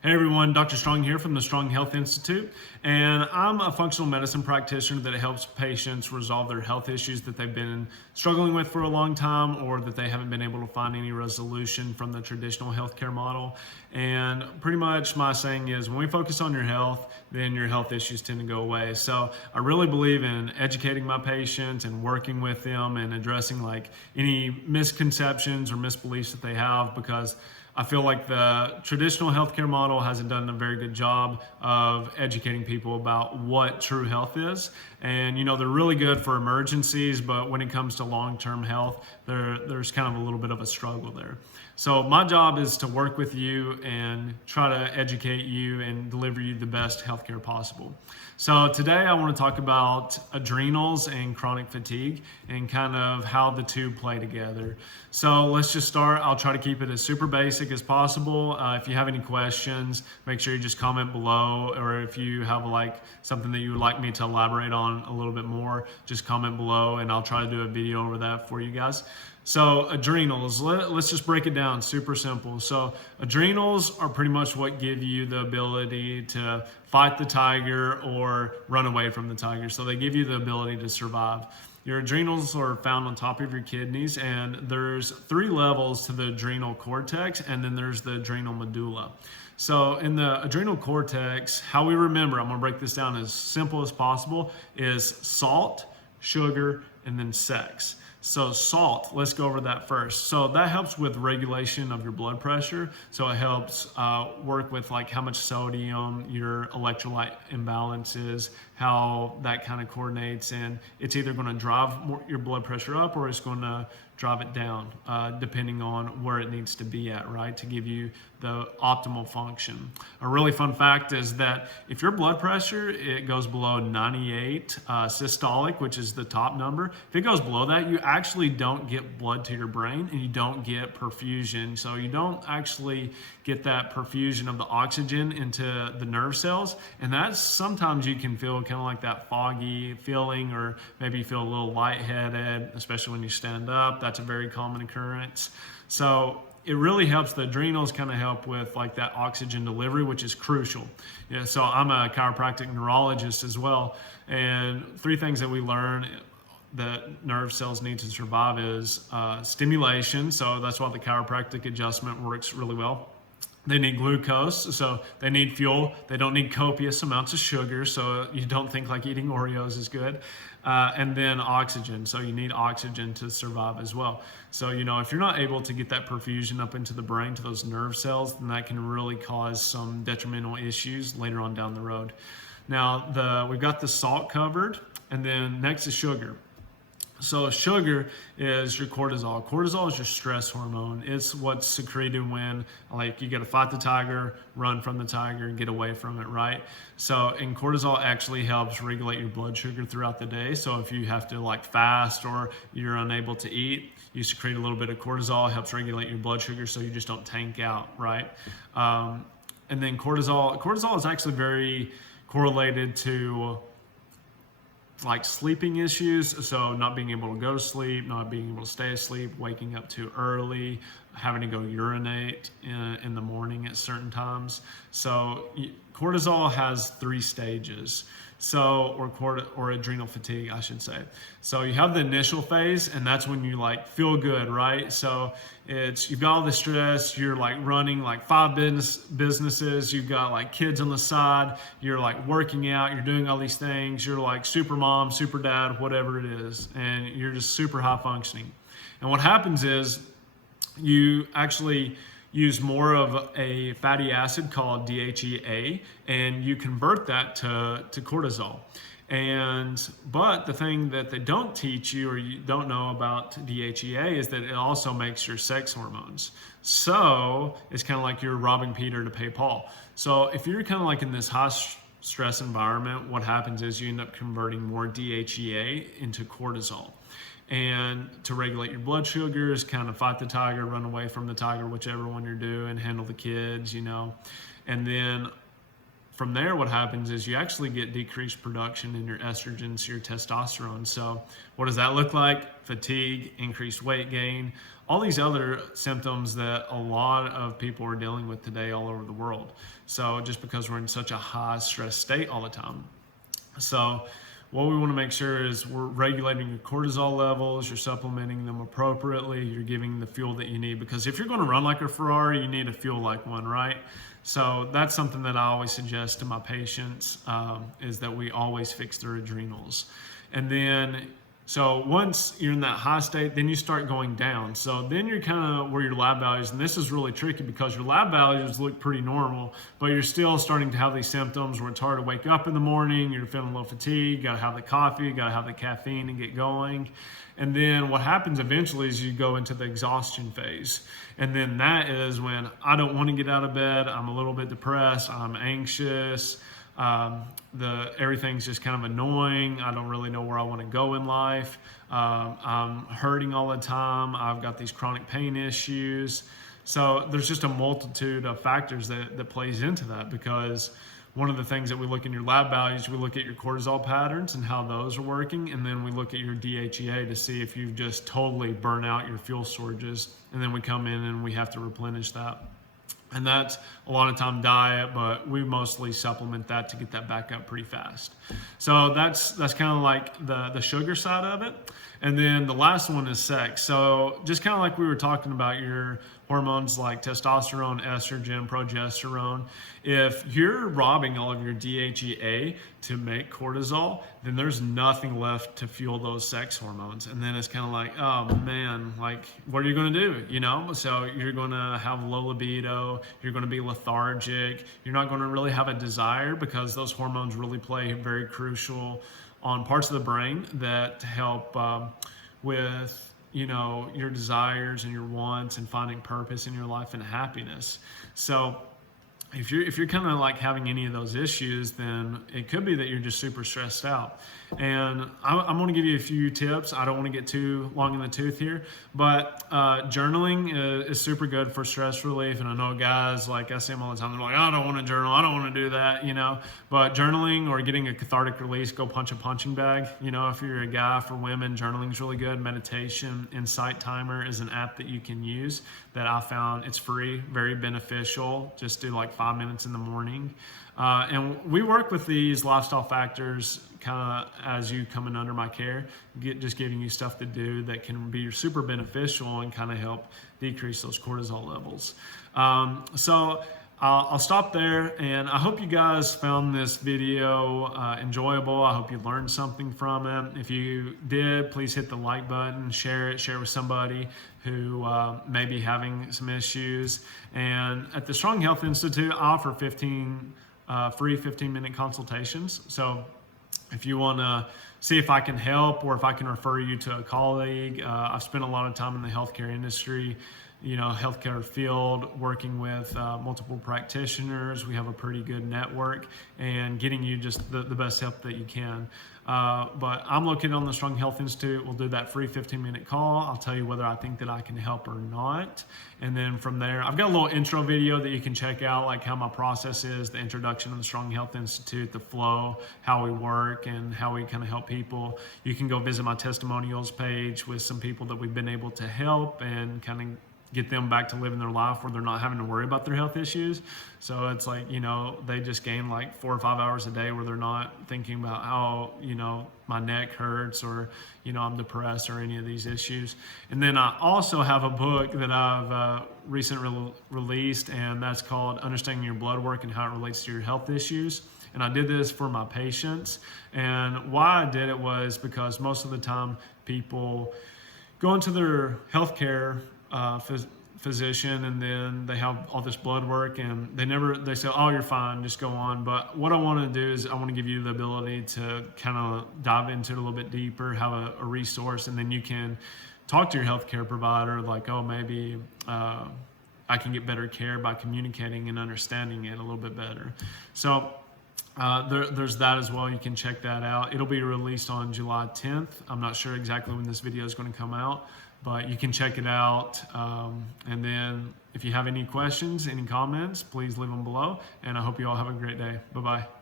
Hey everyone, Dr. Strong here from the Strong Health Institute, and I'm a functional medicine practitioner that helps patients resolve their health issues that they've been struggling with for a long time or that they haven't been able to find any resolution from the traditional healthcare model. And pretty much my saying is when we focus on your health, then your health issues tend to go away. So I really believe in educating my patients and working with them and addressing like any misconceptions or misbeliefs that they have, because I feel like the traditional healthcare model hasn't done a very good job of educating people about what true health is. And they're really good for emergencies, but when it comes to long-term health, there's kind of a little bit of a struggle there. So my job is to work with you and try to educate you and deliver you the best healthcare possible. So today I want to talk about adrenals and chronic fatigue and kind of how the two play together. So let's just start. I'll try to keep it as super basic as possible. If you have any questions, make sure you just comment below, or if you have like something that you would like me to elaborate on a little bit more, just comment below and I'll try to do a video over that for you guys. So adrenals, let's just break it down super simple. So adrenals are pretty much what give you the ability to fight the tiger or run away from the tiger. So they give you the ability to survive. Your adrenals are found on top of your kidneys, and there's 3 levels to the adrenal cortex, and then there's the adrenal medulla. So in the adrenal cortex, how we remember, I'm gonna break this down as simple as possible, is salt, sugar, and then sex. So salt, let's go over that first. So that helps with regulation of your blood pressure. So it helps work with like how much sodium, your electrolyte imbalances, how that kind of coordinates, and it's either going to drive your blood pressure up or it's going to drive it down, depending on where it needs to be at, right, to give you the optimal function. A really fun fact is that if your blood pressure, it goes below 98 systolic, which is the top number, if it goes below that, you actually don't get blood to your brain and you don't get perfusion. So you don't actually get that perfusion of the oxygen into the nerve cells, and that's sometimes you can feel kind of like that foggy feeling, or maybe you feel a little lightheaded, especially when you stand up. That's a very common occurrence. So it really helps the adrenals kind of help with like that oxygen delivery, which is crucial. So I'm a chiropractic neurologist as well, and 3 things that we learn that nerve cells need to survive is stimulation. So that's why the chiropractic adjustment works really well. They need glucose, so they need fuel. They don't need copious amounts of sugar, so you don't think like eating Oreos is good. And then oxygen, so you need oxygen to survive as well. So, if you're not able to get that perfusion up into the brain to those nerve cells, then that can really cause some detrimental issues later on down the road. Now, we've got the salt covered, and then next is sugar. So sugar is your cortisol. Cortisol is your stress hormone. It's what's secreted when like you got to fight the tiger, run from the tiger, get away from it, right? So, and cortisol actually helps regulate your blood sugar throughout the day. So if you have to like fast or you're unable to eat, you secrete a little bit of cortisol, helps regulate your blood sugar so you just don't tank out, right? And then cortisol is actually very correlated to like sleeping issues, so not being able to go to sleep, not being able to stay asleep, waking up too early, having to go urinate in the morning at certain times. So cortisol has 3 stages. So, or adrenal fatigue, I should say. So you have the initial phase, and that's when you like feel good, right? So you've got all the stress, you're like running like 5 businesses, you've got like kids on the side, you're like working out, you're doing all these things, you're like super mom, super dad, whatever it is, and you're just super high functioning. And what happens is you actually use more of a fatty acid called DHEA, and you convert that to cortisol. But the thing that they don't teach you or you don't know about DHEA is that it also makes your sex hormones. So it's kind of like you're robbing Peter to pay Paul. So if you're kind of like in this high stress environment, what happens is you end up converting more DHEA into cortisol. And to regulate your blood sugars, kind of fight the tiger, run away from the tiger, whichever one you're doing, handle the kids, And then from there, what happens is you actually get decreased production in your estrogen, so your testosterone. So what does that look like? Fatigue, increased weight gain, all these other symptoms that a lot of people are dealing with today all over the world. So just because we're in such a high stress state all the time. So what we want to make sure is we're regulating your cortisol levels, you're supplementing them appropriately, you're giving the fuel that you need. Because if you're going to run like a Ferrari, you need to fuel like one, right? So that's something that I always suggest to my patients, is that we always fix their adrenals. And then, so once you're in that high state, then you start going down. So then you're kind of where your lab values, and this is really tricky because your lab values look pretty normal, but you're still starting to have these symptoms where it's hard to wake up in the morning, you're feeling a little fatigued, gotta have the coffee, gotta have the caffeine and get going. And then what happens eventually is you go into the exhaustion phase. And then that is when I don't want to get out of bed, I'm a little bit depressed, I'm anxious, everything's just kind of annoying. I don't really know where I want to go in life. I'm hurting all the time. I've got these chronic pain issues. So there's just a multitude of factors that plays into that, because one of the things that we look in your lab values, we look at your cortisol patterns and how those are working, and then we look at your DHEA to see if you've just totally burnt out your fuel storages, and then we come in and we have to replenish that. And that's a lot of time diet, but we mostly supplement that to get that back up pretty fast. So that's kind of like the sugar side of it. And then the last one is sex. So just kind of like we were talking about your hormones like testosterone, estrogen, progesterone. If you're robbing all of your DHEA to make cortisol, then there's nothing left to fuel those sex hormones. And then it's kind of like, oh man, like what are you going to do? You know, so you're going to have low libido, you're going to be lethargic, you're not going to really have a desire, because those hormones really play very crucial on parts of the brain that help with, you know, your desires and your wants and finding purpose in your life and happiness. So if you're kind of like having any of those issues, then it could be that you're just super stressed out. And I'm going to give you a few tips. I don't want to get too long in the tooth here, but journaling is super good for stress relief. And I know guys, like I see them all the time, they're like, I don't want to journal, I don't want to do that, you know. But journaling or getting a cathartic release, go punch a punching bag. You know, if you're a guy, for women, journaling is really good. Meditation Insight Timer is an app that you can use that I found. It's free, very beneficial. Just do like 5 minutes in the morning. And we work with these lifestyle factors kind of as you coming under my care, just giving you stuff to do that can be super beneficial and kind of help decrease those cortisol levels. So I'll stop there, and I hope you guys found this video enjoyable. I hope you learned something from it. If you did, please hit the like button, share it with somebody who may be having some issues. And at the Strong Health Institute, I offer free 15-minute consultations. So if you want to see if I can help or if I can refer you to a colleague, I've spent a lot of time in the healthcare industry, you know, healthcare field, working with multiple practitioners. We have a pretty good network and getting you just the best help that you can. But I'm located on the Strong Health Institute. We'll do that free 15-minute call. I'll tell you whether I think that I can help or not. And then from there, I've got a little intro video that you can check out, like how my process is, the introduction of the Strong Health Institute, the flow, how we work, and how we kind of help people. You can go visit my testimonials page with some people that we've been able to help and kind of get them back to living their life where they're not having to worry about their health issues. So it's like, you know, they just gain like 4 or 5 hours a day where they're not thinking about how, you know, my neck hurts or, you know, I'm depressed or any of these issues. And then I also have a book that I've recently released, and that's called Understanding Your Blood Work and How It Relates to Your Health Issues. And I did this for my patients. And why I did it was because most of the time people go into their healthcare physician, and then they have all this blood work, and they say, oh, you're fine, just go on. But what I want to do is I want to give you the ability to kind of dive into it a little bit deeper, have a resource, and then you can talk to your healthcare provider like, oh, maybe I can get better care by communicating and understanding it a little bit better. So there's that as well. You can check that out. It'll be released on July 10th. I'm not sure exactly when this video is going to come out, but you can check it out. And then if you have any questions, any comments, please leave them below. And I hope you all have a great day. Bye-bye.